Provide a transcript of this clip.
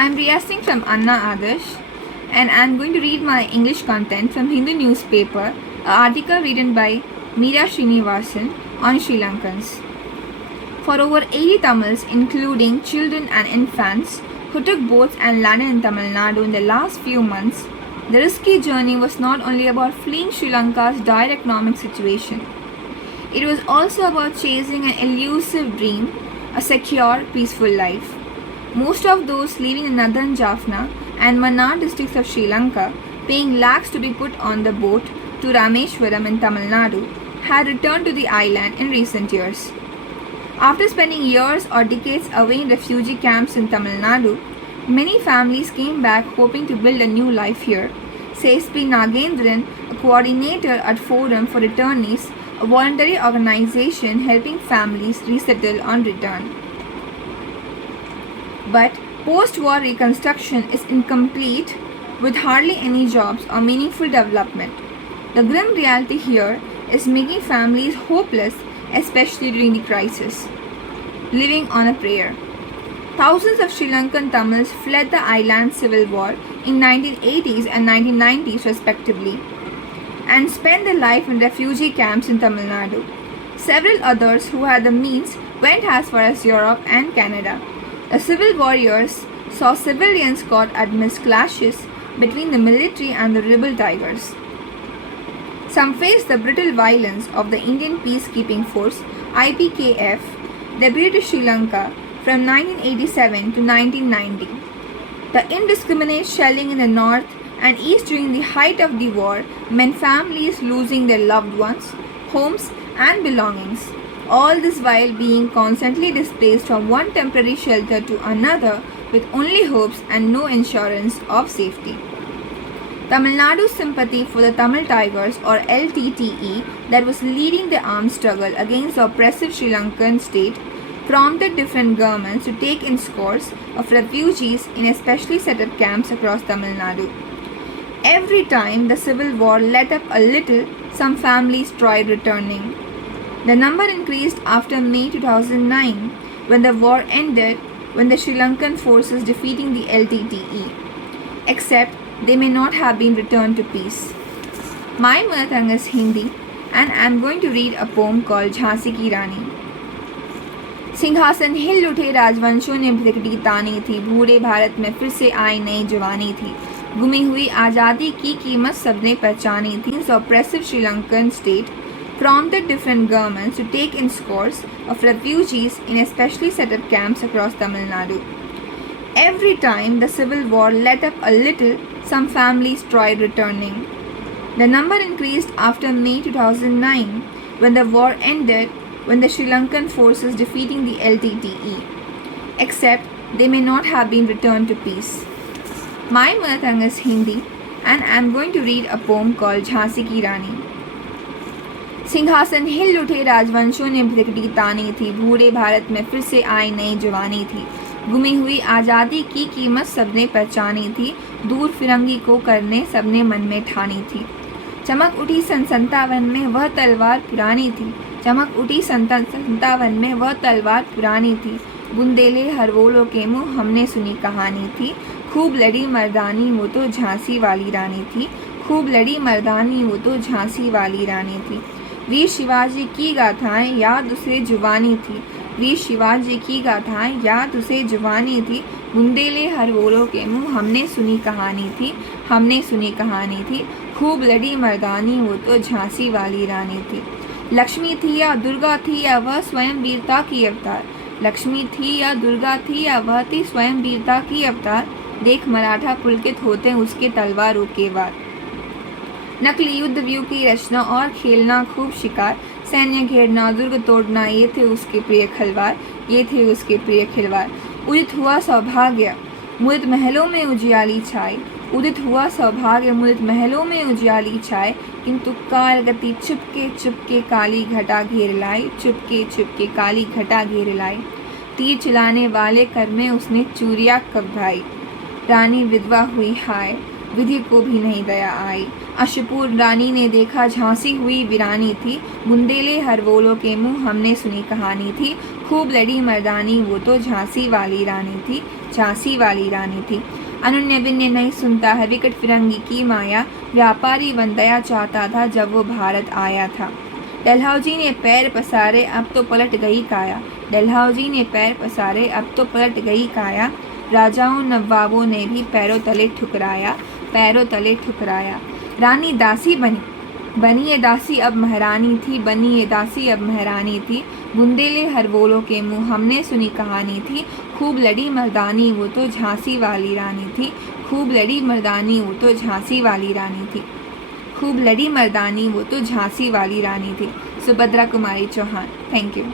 I'm Riya Singh from Anna Adarsh, and I'm going to read my English content from Hindu newspaper, an article written by Meera Srinivasan on Sri Lankans. For over 80 Tamils, including children and infants, who took boats and landed in Tamil Nadu in the last few months, the risky journey was not only about fleeing Sri Lanka's dire economic situation. It was also about chasing an elusive dream, a secure, peaceful life. Most of those living in northern Jaffna and Mannar districts of Sri Lanka, paying lakhs to be put on the boat to Rameshwaram in Tamil Nadu, had returned to the island in recent years. After spending years or decades away in refugee camps in Tamil Nadu, many families came back hoping to build a new life here, says P. Nagendran, a coordinator at Forum for Returnees, a voluntary organization helping families resettle on return. But post-war reconstruction is incomplete with hardly any jobs or meaningful development. The grim reality here is making families hopeless, especially during the crisis. Living on a prayer. Thousands of Sri Lankan Tamils fled the island's civil war in 1980s and 1990s respectively and spent their life in refugee camps in Tamil Nadu. Several others who had the means went as far as Europe and Canada. The civil warriors saw civilians caught amidst clashes between the military and the rebel tigers. Some faced the brutal violence of the Indian Peacekeeping Force (IPKF) debuted to Sri Lanka from 1987 to 1990. The indiscriminate shelling in the north and east during the height of the war meant families losing their loved ones, homes, and belongings. All this while being constantly displaced from one temporary shelter to another with only hopes and no insurance of safety. Tamil Nadu's sympathy for the Tamil Tigers or LTTE that was leading the armed struggle against the oppressive Sri Lankan state prompted different governments to take in scores of refugees in specially set up camps across Tamil Nadu. Every time the civil war let up a little, some families tried returning. The number increased after May 2009 when the war ended when the Sri Lankan forces defeating the LTTE. Except they may not have been returned to peace. My mother tongue is Hindi and I am going to read a poem called Jhansi Ki Rani. सिंहासन हिल उठे राजवंशों ने भिड़कती तानी थी, बूढ़े भारत में फिर से आई नई जवानी थी, गुमी हुई आज़ादी की कीमत सबने पहचानी थी. The oppressive Sri Lankan state prompted different governments to take in scores of refugees in specially set up camps across Tamil Nadu. Every time the civil war let up a little, some families tried returning. The number increased after May 2009 when the war ended when the Sri Lankan forces defeating the LTTE. Except they may not have been returned to peace. My mother tongue is Hindi and I am going to read a poem called Jhansi Ki Rani. सिंहासन हिल उठे राजवंशों ने भिड़कती तानी थी, बूढ़े भारत में फिर से आई नई जवानी थी, गुमी हुई आज़ादी की कीमत सबने पहचानी थी, दूर फिरंगी को करने सबने मन में ठानी थी. चमक उठी सन 57 में वह तलवार पुरानी थी, चमक उठी सन 57 में वह तलवार पुरानी थी, बुंदेले हरवोलों के मुँह हमने सुनी कहानी थी, खूब लड़ी मर्दानी वो तो झांसी वाली रानी थी, खूब लड़ी मर्दानी वो तो झांसी वाली रानी थी. वीर शिवाजी की गाथाएं याद उसे जुबानी थी, वीर शिवाजी की गाथाएं याद उसे जुबानी थी, बुंदेले हरवोलों के मुँह हमने सुनी कहानी थी, हमने सुनी कहानी थी, खूब लड़ी मर्दानी वो तो झांसी वाली रानी थी. लक्ष्मी थी या दुर्गा थी या वह स्वयं वीरता की अवतार, लक्ष्मी थी या दुर्गा थी या वह थी स्वयं वीरता की अवतार, देख मराठा पुलकित होते उसके तलवारों के वार. नकली युद्ध व्यू की रचना और खेलना खूब शिकार, सैन्य घेरना दुर्ग तोड़ना ये थे उसके प्रिय खिलवाड़, ये थे उसके प्रिय खिलवाड़. उदित हुआ सौभाग्य मुदित महलों में उजियाली छाई, उदित हुआ सौभाग्य मुदित महलों में उजियाली छाई, किंतु काल गति चुपके चुपके काली घटा घेर लाई, चुपके चुपके काली घटा घेर लाई. तीर चलाने वाले कर में उसने चूरिया कब भाई, रानी विधवा हुई हाय, विधि को भी नहीं दया आई. अशुपूर रानी ने देखा झांसी हुई वीरानी थी, बुंदेले हरवोलों के मुँह हमने सुनी कहानी थी, खूब लड़ी मर्दानी वो तो झांसी वाली रानी थी. झांसी वाली रानी थी। अनन्य विनय नहीं सुनता है विकट फिरंगी की माया, व्यापारी वंदया चाहता था जब वो भारत आया था। डलहौजी ने पैर पसारे अब तो पलट गई काया, डलहौजी ने पैर पसारे अब तो पलट गई काया, राजाओं नवाबों ने भी पैरों तले ठुकराया, पैरों तले ठुकराया। रानी दासी बनी ये दासी अब महारानी थी, बनी ये दासी अब महारानी थी, बुंदेले हरबोलों के मुँह हमने सुनी कहानी थी, खूब लड़ी मर्दानी वो तो झांसी वाली रानी थी, खूब लड़ी मर्दानी वो तो झांसी वाली रानी थी, खूब लड़ी मर्दानी वो तो झांसी वाली रानी थी। सुभद्रा कुमारी चौहान। Thank you.